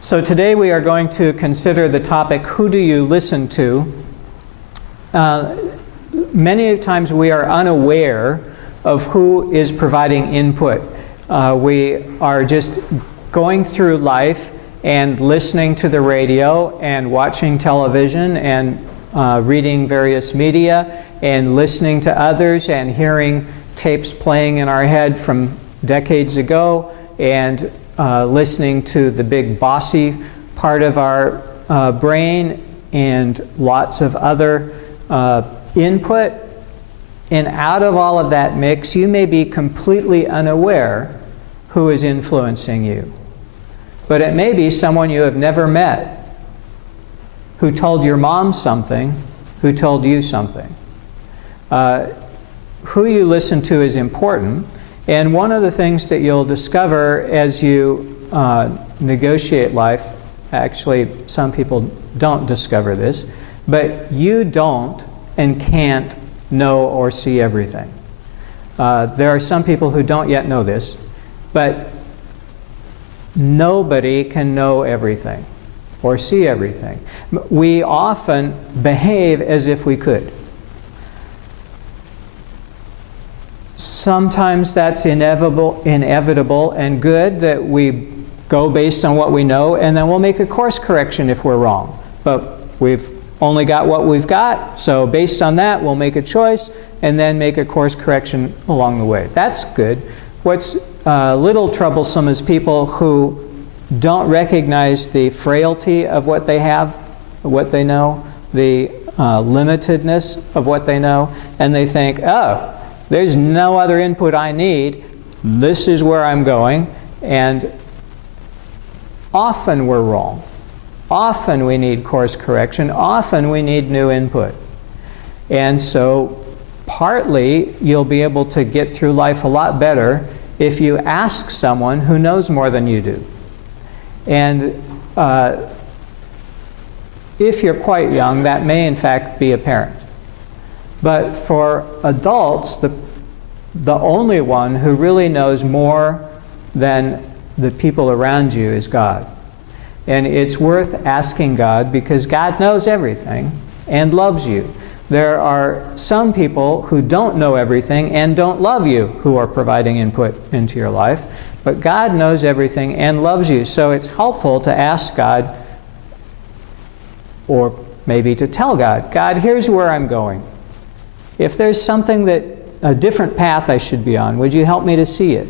So today we are going to consider the topic, who do you listen to? Many times we are unaware of who is providing input. We are just going through life and listening to the radio and watching television and reading various media and listening to others and hearing tapes playing in our head from decades ago and listening to the big bossy part of our brain and lots of other input. And out of all of that mix, you may be completely unaware who is influencing you. But it may be someone you have never met, who told your mom something, who told you something. Who you listen to is important. And one of the things that you'll discover as you negotiate life, actually some people don't discover this, but you don't and can't know or see everything. There are some people who don't yet know this, but nobody can know everything or see everything. We often behave as if we could. Sometimes that's inevitable and good, that we go based on what we know, and then we'll make a course correction if we're wrong. But we've only got what we've got, so based on that we'll make a choice and then make a course correction along the way. That's good. What's a little troublesome is people who don't recognize the frailty of what they have, what they know, the limitedness of what they know, and they think, oh, there's no other input I need, this is where I'm going, and often we're wrong. Often we need course correction, often we need new input. And so partly you'll be able to get through life a lot better if you ask someone who knows more than you do. And if you're quite young, that may in fact be apparent. But for adults, the only one who really knows more than the people around you is God. And it's worth asking God, because God knows everything and loves you. There are some people who don't know everything and don't love you who are providing input into your life. But God knows everything and loves you. So it's helpful to ask God, or maybe to tell God, God, here's where I'm going. If there's something a different path I should be on, would you help me to see it?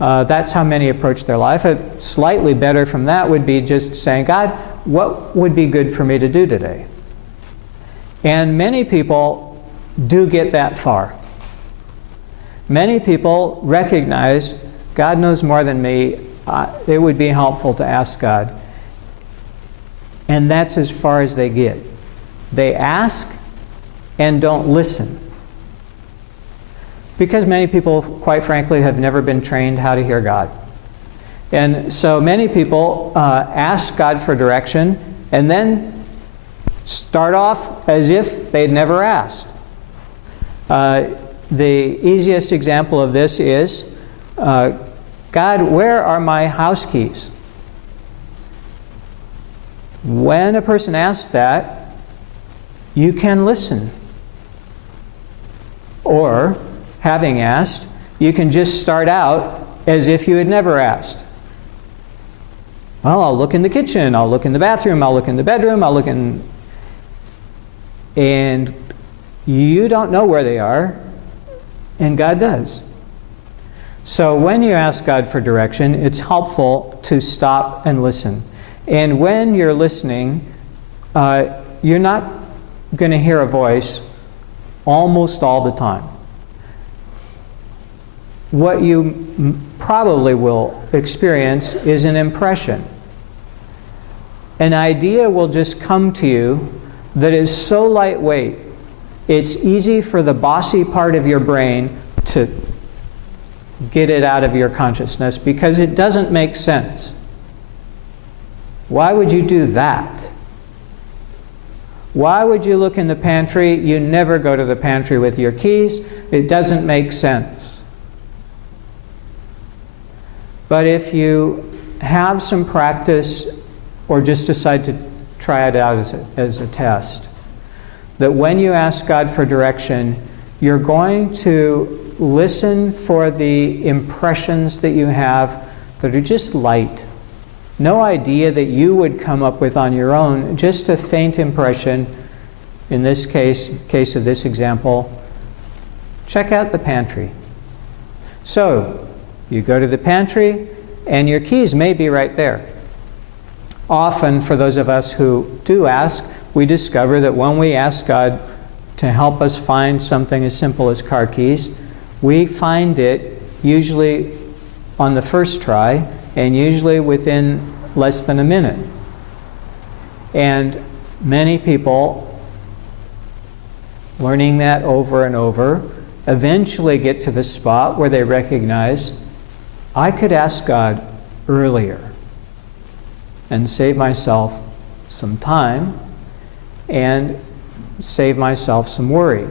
That's how many approach their life. Slightly better from that would be just saying, God, what would be good for me to do today? And many people do get that far. Many people recognize God knows more than me. It would be helpful to ask God. And that's as far as they get. They ask and don't listen. Because many people, quite frankly, have never been trained how to hear God. And so many people ask God for direction and then start off as if they'd never asked. The easiest example of this is, God, where are my house keys? When a person asks that, you can listen. Or, having asked, you can just start out as if you had never asked. Well, I'll look in the kitchen, I'll look in the bathroom, I'll look in the bedroom, I'll look in... And you don't know where they are, and God does. So when you ask God for direction, it's helpful to stop and listen. And when you're listening, you're not going to hear a voice almost all the time. What you probably will experience is an impression. An idea will just come to you that is so lightweight, it's easy for the bossy part of your brain to get it out of your consciousness because it doesn't make sense. Why would you do that? Why would you look in the pantry? You never go to the pantry with your keys. It doesn't make sense. But if you have some practice or just decide to try it out as a test, that when you ask God for direction, you're going to listen for the impressions that you have that are just light. No idea that you would come up with on your own, just a faint impression. In this case of this example, check out the pantry. So, you go to the pantry, and your keys may be right there. Often, for those of us who do ask, we discover that when we ask God to help us find something as simple as car keys, we find it usually on the first try, and usually within less than a minute. And many people, learning that over and over, eventually get to the spot where they recognize, I could ask God earlier and save myself some time and save myself some worry.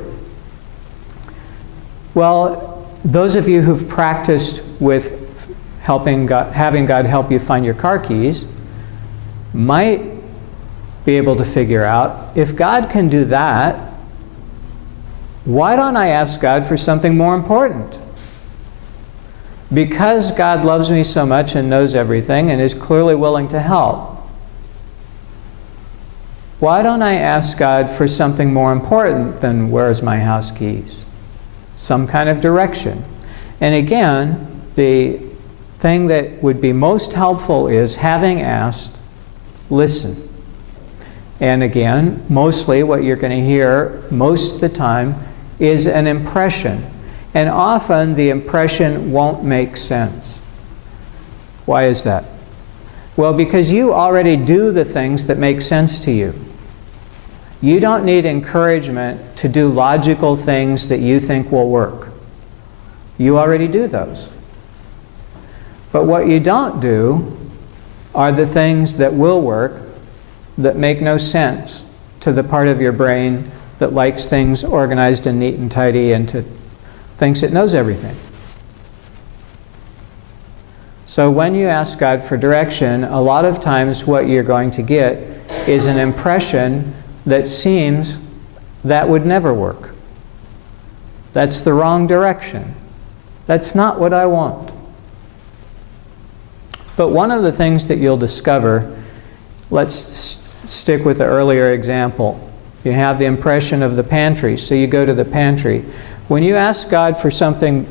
Well, those of you who've practiced with having God help you find your car keys might be able to figure out, if God can do that, why don't I ask God for something more important? Because God loves me so much and knows everything and is clearly willing to help, why don't I ask God for something more important than where's my house keys? Some kind of direction. And again, the thing that would be most helpful is, having asked, listen. And again, mostly what you're going to hear most of the time is an impression. And often the impression won't make sense. Why is that? Well, because you already do the things that make sense to you. You don't need encouragement to do logical things that you think will work. You already do those. But what you don't do are the things that will work, that make no sense to the part of your brain that likes things organized and neat and tidy and thinks it knows everything. So when you ask God for direction, a lot of times what you're going to get is an impression that seems that would never work. That's the wrong direction. That's not what I want. But one of the things that you'll discover, let's stick with the earlier example. You have the impression of the pantry, so you go to the pantry. When you ask God for something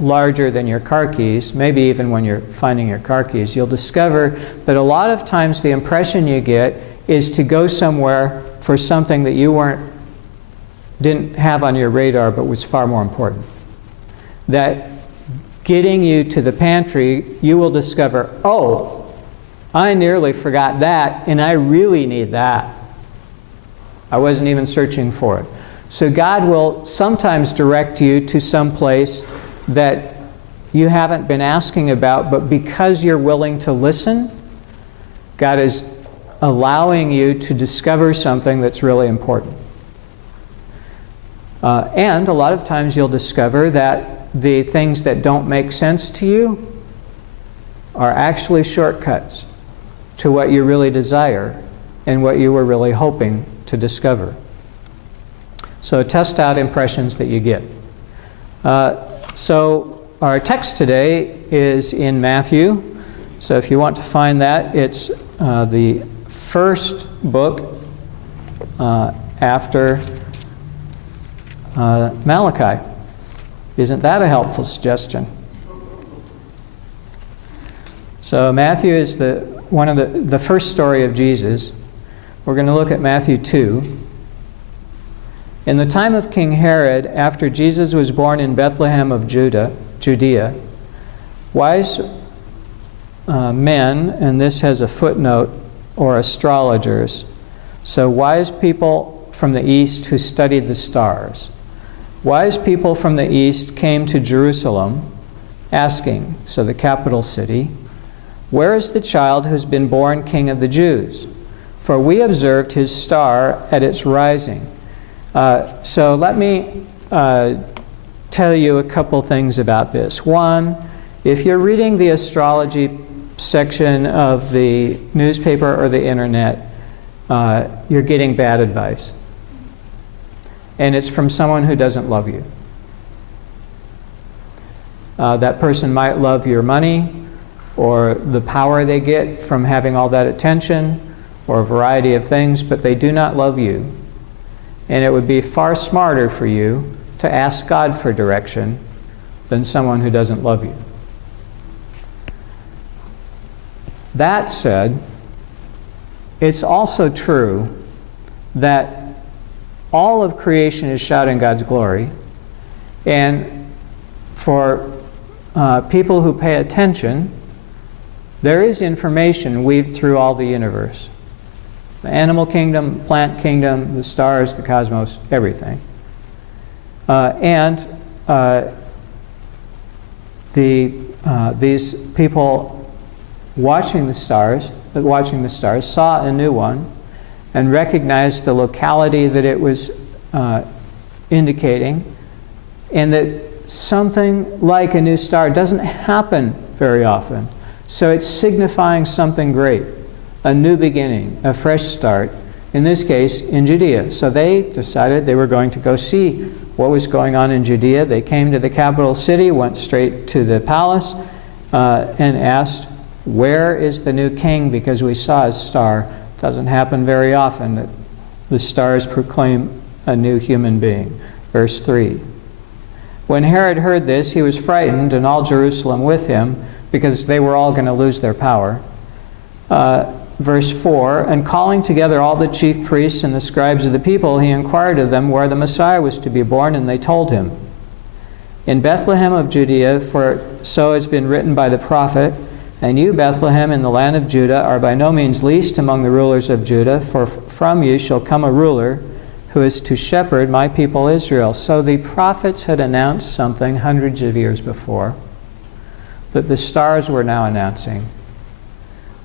larger than your car keys, maybe even when you're finding your car keys, you'll discover that a lot of times the impression you get is to go somewhere for something that you didn't have on your radar but was far more important. That getting you to the pantry, you will discover, oh, I nearly forgot that, and I really need that. I wasn't even searching for it. So God will sometimes direct you to some place that you haven't been asking about, but because you're willing to listen, God is allowing you to discover something that's really important. And a lot of times you'll discover that the things that don't make sense to you are actually shortcuts to what you really desire and what you were really hoping to discover. So test out impressions that you get. So our text today is in Matthew. So if you want to find that, it's the first book after Malachi. Isn't that a helpful suggestion? So Matthew is one of the first story of Jesus. We're going to look at Matthew 2. In the time of King Herod, after Jesus was born in Bethlehem of Judea, wise men, and this has a footnote, or astrologers, so wise people from the east who studied the stars. Wise people from the east came to Jerusalem, asking, so the capital city, "Where is the child who's been born King of the Jews? For we observed his star at its rising." So let me tell you a couple things about this. One, if you're reading the astrology section of the newspaper or the internet, you're getting bad advice. And it's from someone who doesn't love you. That person might love your money or the power they get from having all that attention or a variety of things, but they do not love you. And it would be far smarter for you to ask God for direction than someone who doesn't love you. That said, it's also true that all of creation is shouting God's glory, and for people who pay attention, there is information weaved through all the universe. The animal kingdom, the plant kingdom, the stars, the cosmos, everything. These people watching the stars saw a new one and recognized the locality that it was indicating, and that something like a new star doesn't happen very often. So it's signifying something great, a new beginning, a fresh start, in this case in Judea. So they decided they were going to go see what was going on in Judea. They came to the capital city, went straight to the palace, and asked, "Where is the new king? Because we saw his star." It doesn't happen very often that the stars proclaim a new human being. Verse 3. When Herod heard this, he was frightened, and all Jerusalem with him, because they were all going to lose their power. Verse 4, and calling together all the chief priests and the scribes of the people, he inquired of them where the Messiah was to be born, and they told him, "In Bethlehem of Judea, for so has been written by the prophet, and you, Bethlehem, in the land of Judah, are by no means least among the rulers of Judah, for from you shall come a ruler who is to shepherd my people Israel." So the prophets had announced something hundreds of years before, that the stars were now announcing,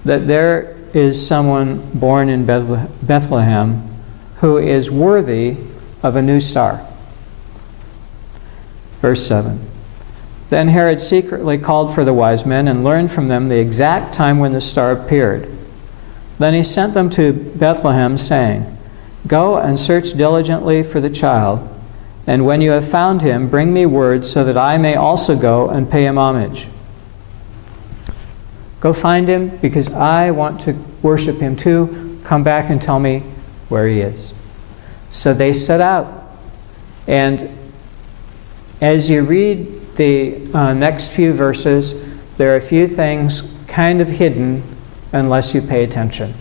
that there is someone born in Bethlehem who is worthy of a new star. Verse 7. Then Herod secretly called for the wise men and learned from them the exact time when the star appeared. Then he sent them to Bethlehem, saying, "Go and search diligently for the child, and when you have found him, bring me word so that I may also go and pay him homage." Go find him because I want to worship him too. Come back and tell me where he is. So they set out. And as you read the next few verses, there are a few things kind of hidden unless you pay attention.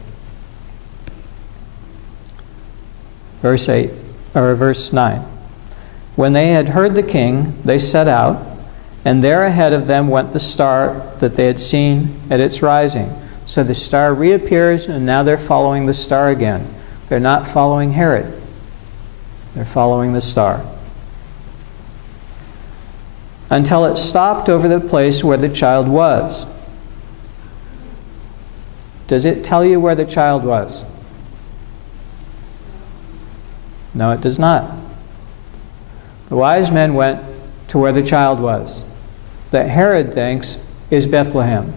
Verse 8, or verse 9. When they had heard the king, they set out, and there ahead of them went the star that they had seen at its rising. So the star reappears, and now they're following the star again. They're not following Herod. They're following the star. Until it stopped over the place where the child was. Does it tell you where the child was? No, it does not. The wise men went to where the child was, that Herod thinks is Bethlehem.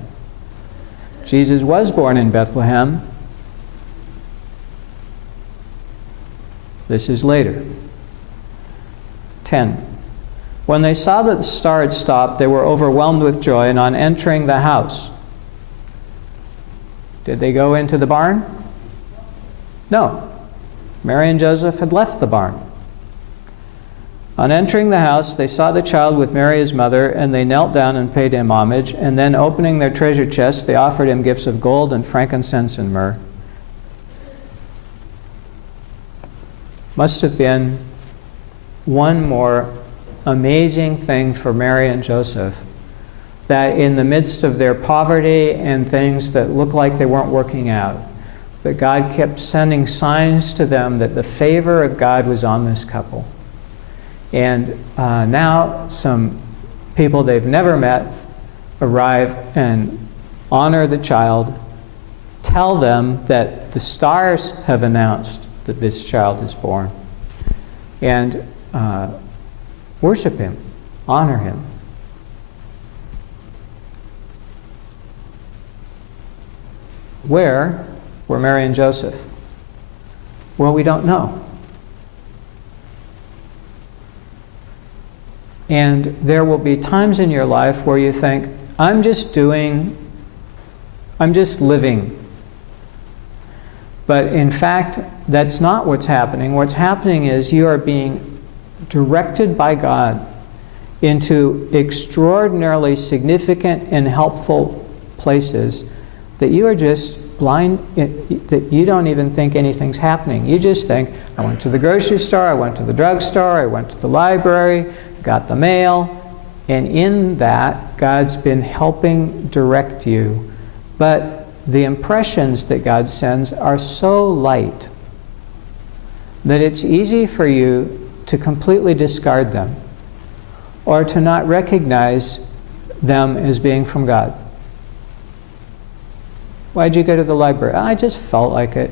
Jesus was born in Bethlehem. This is later. 10. When they saw that the star had stopped, they were overwhelmed with joy, and on entering the house. Did they go into the barn? No. Mary and Joseph had left the barn. On entering the house, they saw the child with Mary his mother, and they knelt down and paid him homage, and then opening their treasure chests, they offered him gifts of gold and frankincense and myrrh. Must have been one more amazing thing for Mary and Joseph, that in the midst of their poverty and things that looked like they weren't working out, that God kept sending signs to them that the favor of God was on this couple. And now some people they've never met arrive and honor the child, tell them that the stars have announced that this child is born, and worship him, honor him. Where were Mary and Joseph? Well, we don't know. And there will be times in your life where you think, I'm just living. But in fact, that's not what's happening. What's happening is you are being directed by God into extraordinarily significant and helpful places that you are just blind, that you don't even think anything's happening. You just think, I went to the grocery store, I went to the drugstore, I went to the library, got the mail, and in that, God's been helping direct you. But the impressions that God sends are so light that it's easy for you to completely discard them or to not recognize them as being from God. Why'd you go to the library? I just felt like it.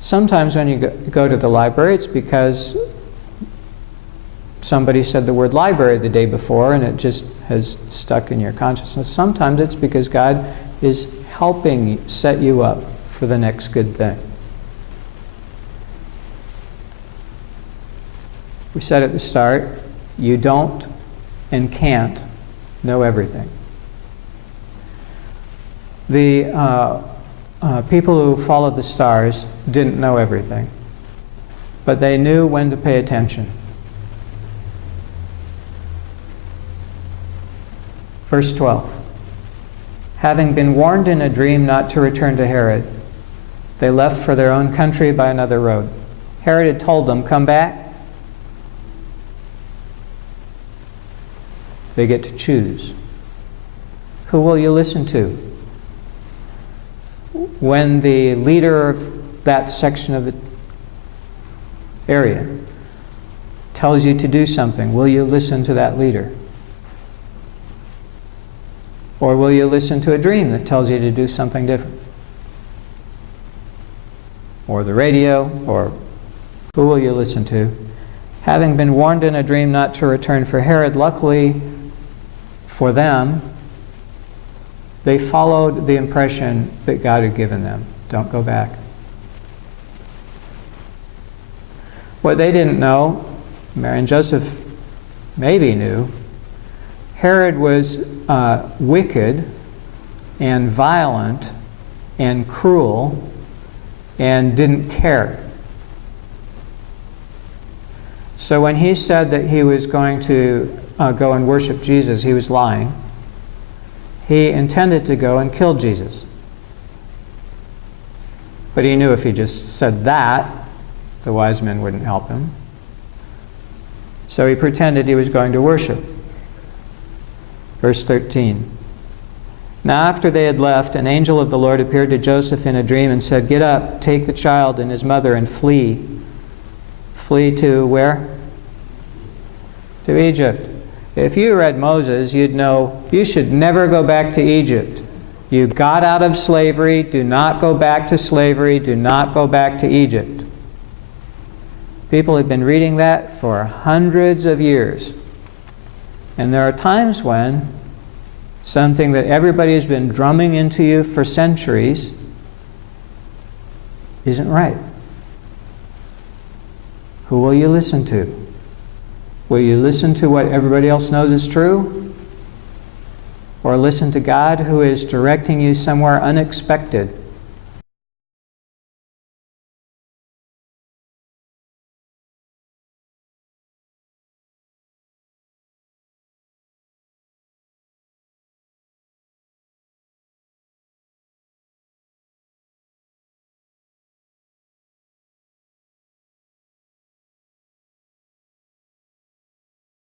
Sometimes when you go to the library, it's because somebody said the word library the day before and it just has stuck in your consciousness. Sometimes it's because God is helping set you up for the next good thing. We said at the start, you don't and can't know everything. The people who followed the stars didn't know everything, but they knew when to pay attention. Verse 12. Having been warned in a dream not to return to Herod, they left for their own country by another road. Herod had told them, come back. They get to choose. Who will you listen to? When the leader of that section of the area tells you to do something, will you listen to that leader? Or will you listen to a dream that tells you to do something different? Or the radio, or who will you listen to? Having been warned in a dream not to return for Herod, luckily for them, they followed the impression that God had given them. Don't go back. What they didn't know, Mary and Joseph maybe knew, Herod was wicked and violent and cruel and didn't care. So when he said that he was going to go and worship Jesus, he was lying. He intended to go and kill Jesus. But he knew if he just said that, the wise men wouldn't help him. So he pretended he was going to worship. Verse 13. Now after they had left, an angel of the Lord appeared to Joseph in a dream and said, get up, take the child and his mother and flee. Flee to where? To Egypt. If you read Moses, you'd know you should never go back to Egypt. You got out of slavery, do not go back to slavery, do not go back to Egypt. People have been reading that for hundreds of years. And there are times when something that everybody has been drumming into you for centuries isn't right. Who will you listen to? Will you listen to what everybody else knows is true? Or listen to God who is directing you somewhere unexpected